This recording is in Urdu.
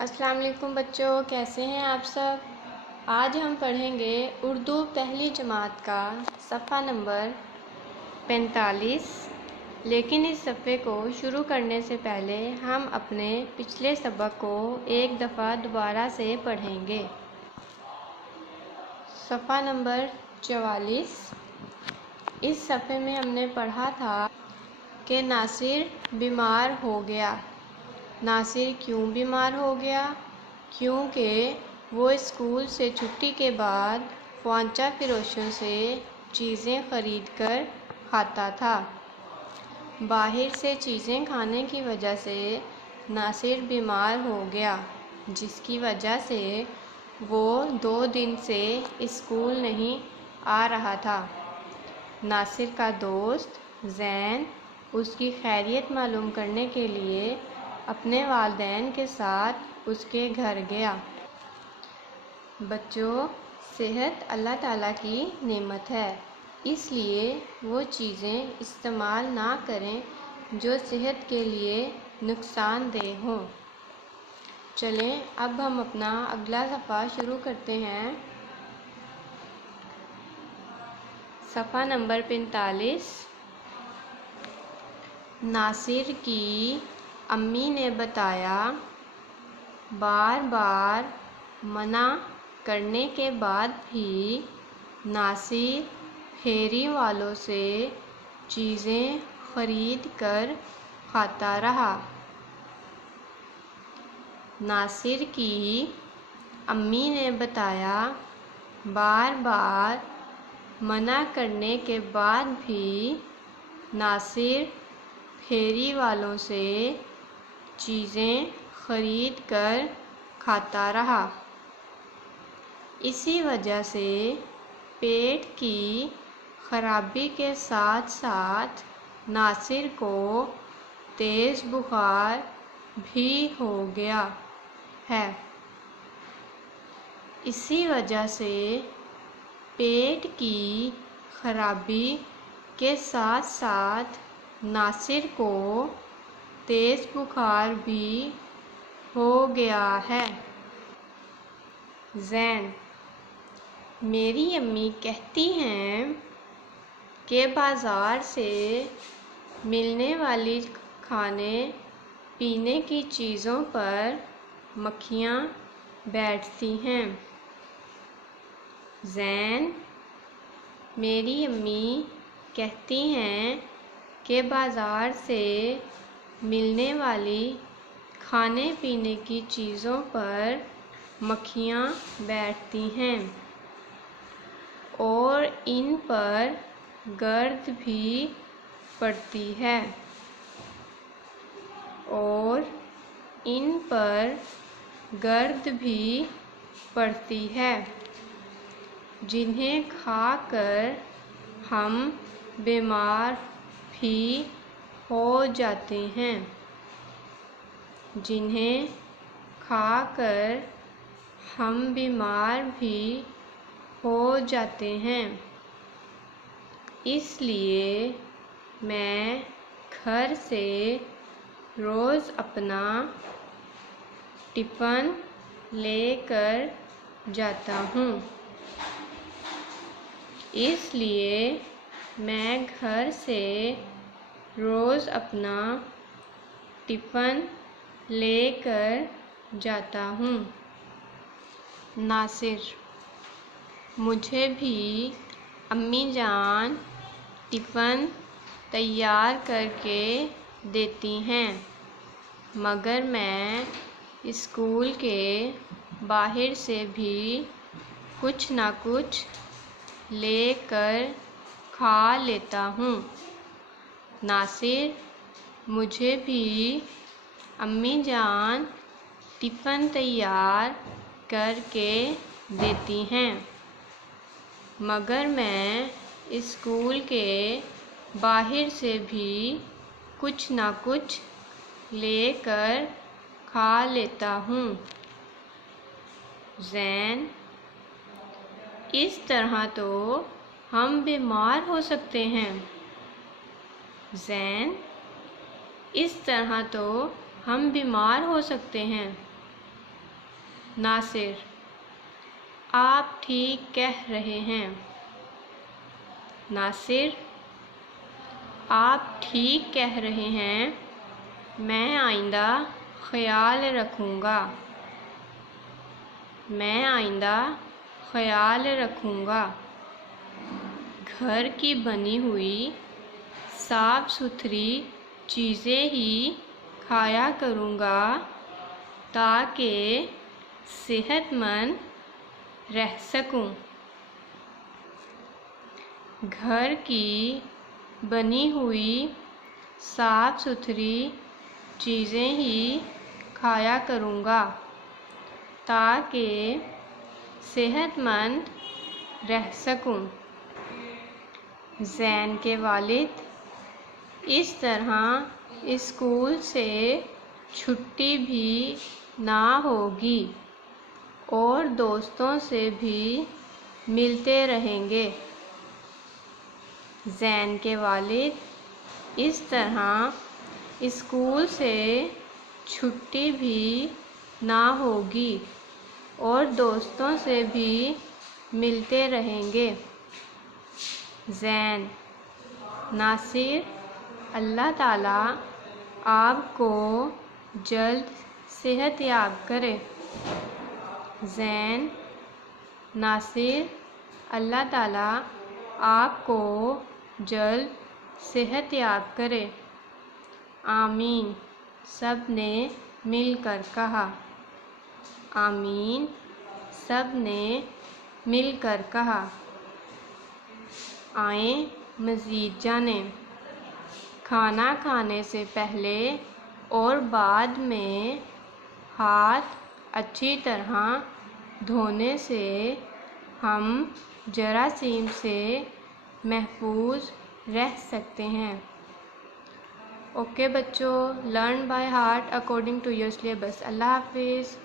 السلام علیکم بچوں، کیسے ہیں آپ سب؟ آج ہم پڑھیں گے اردو پہلی جماعت کا صفحہ نمبر 45۔ لیکن اس صفحے کو شروع کرنے سے پہلے ہم اپنے پچھلے سبق کو ایک دفعہ دوبارہ سے پڑھیں گے۔ صفحہ نمبر 44۔ اس صفحے میں ہم نے پڑھا تھا کہ ناصر بیمار ہو گیا۔ ناصر کیوں بیمار ہو گیا؟ کیونکہ وہ اسکول سے چھٹی کے بعد خوانچہ فروشوں سے چیزیں خرید کر کھاتا تھا۔ باہر سے چیزیں کھانے کی وجہ سے ناصر بیمار ہو گیا، جس کی وجہ سے وہ 2 دن سے اسکول نہیں آ رہا تھا۔ ناصر کا دوست زین اس کی خیریت معلوم کرنے کے لیے اپنے والدین کے ساتھ اس کے گھر گیا۔ بچوں، صحت اللہ تعالیٰ کی نعمت ہے، اس لیے وہ چیزیں استعمال نہ کریں جو صحت کے لیے نقصان دہ ہوں۔ چلیں اب ہم اپنا اگلا صفحہ شروع کرتے ہیں۔ صفحہ نمبر 45۔ ناصر کی امی نے بتایا، بار بار منع کرنے کے بعد بھی ناصر پھیری والوں سے چیزیں خرید کر کھاتا رہا۔ ناصر کی امی نے بتایا، بار بار منع کرنے کے بعد بھی ناصر پھیری والوں سے چیزیں خرید کر کھاتا رہا۔ اسی وجہ سے پیٹ کی خرابی کے ساتھ ساتھ ناصر کو تیز بخار بھی ہو گیا ہے۔ اسی وجہ سے پیٹ کی خرابی کے ساتھ ساتھ ناصر کو تیز بخار بھی ہو گیا ہے۔ زین: میری امی کہتی ہیں کہ بازار سے ملنے والی کھانے پینے کی چیزوں پر مکھیاں بیٹھتی ہیں۔ زین: میری امی کہتی ہیں کہ بازار سے ملنے والی کھانے پینے کی چیزوں پر مکھیاں بیٹھتی ہیں اور ان پر گرد بھی پڑتی ہے جنہیں کھا کر ہم بیمار بھی ہو جاتے ہیں۔ اس لیے میں گھر سے روز اپنا ٹفن لے کر جاتا ہوں۔ ناصر: مجھے بھی امی جان ٹفن تیار کر کے دیتی ہیں، مگر میں اسکول کے باہر سے بھی کچھ نہ کچھ لے کر کھا لیتا ہوں۔ ناصر: مجھے بھی امی جان ٹفن تیار کر کے دیتی ہیں، مگر میں اسکول کے باہر سے بھی کچھ نہ کچھ لے کر کھا لیتا ہوں۔ زین: اس طرح تو ہم بیمار ہو سکتے ہیں۔ زین: اس طرح تو ہم بیمار ہو سکتے ہیں۔ ناصر: آپ ٹھیک کہہ رہے ہیں۔ ناصر: آپ ٹھیک کہہ رہے ہیں، میں آئندہ خیال رکھوں گا۔ میں آئندہ خیال رکھوں گا۔ گھر کی بنی ہوئی صاف ستھری چیزیں ہی کھایا کروں گا تاکہ صحت مند رہ سکوں۔ گھر کی بنی ہوئی صاف ستھری چیزیں ہی کھایا کروں گا تاکہ صحت مند رہ سکوں۔ زین کے والد: اس طرح اسکول سے چھٹی بھی نہ ہوگی اور دوستوں سے بھی ملتے رہیں گے۔ زین کے والد: اس طرح اسکول سے چھٹی بھی نہ ہوگی اور دوستوں سے بھی ملتے رہیں گے۔ زین: ناصر، اللہ تعالیٰ آپ کو جلد صحت یاب کرے۔ زین: ناصر، اللہ تعالیٰ آپ کو جلد صحت یاب کرے۔ آمین، سب نے مل کر کہا۔ آمین، سب نے مل کر کہا۔ آئیں مزید جانیں۔ کھانا کھانے سے پہلے اور بعد میں ہاتھ اچھی طرح دھونے سے ہم جراثیم سے محفوظ رہ سکتے ہیں۔ اوکے بچوں، learn by heart according to your syllabus. اللہ حافظ۔